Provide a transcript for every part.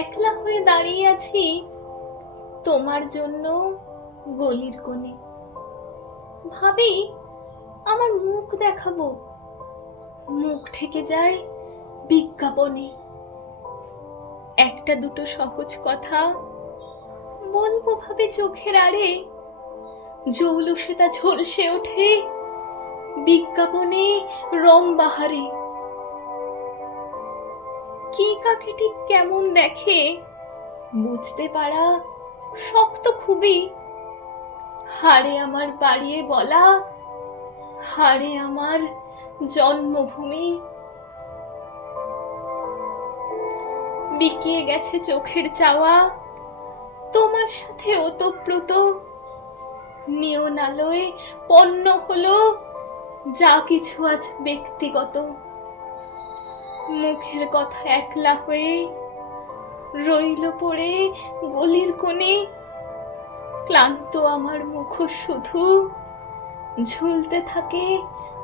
একলা হয়ে দাঁড়িয়ে আছি তোমার জন্য গলির কোণে। ভাবি আমার মুখ দেখাবো, মুখ ঠেকে যায় বিজ্ঞাপনে। একটা দুটো সহজ কথা বলবো ভাবে চোখের আড়ে, জৌলুসে তা ঝলসে ওঠে বিজ্ঞাপনে রং বাহারে। কে কাকে ঠিক কেমন দেখে বুঝতে পারা শক্ত খুবই। হারে আমার বাড়িয়ে বলা, হারে আমার জন্মভূমি। বিকিয়ে গেছে চোখের চাওয়া, তোমার সাথে ওতপ্রোত। নিয়ন আলোয় পণ্য হলো যা কিছু আজ ব্যক্তিগত। মুখের কথা একলা হয়ে রইল পড়ে গলির কোণে। ক্লান্ত আমার মুখ শুধু ঝুলতে থাকে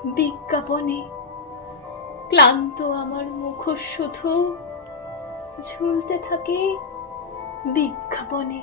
বিজ্ঞাপনে। ক্লান্ত আমার মুখ শুধু ঝুলতে থাকে বিজ্ঞাপনে।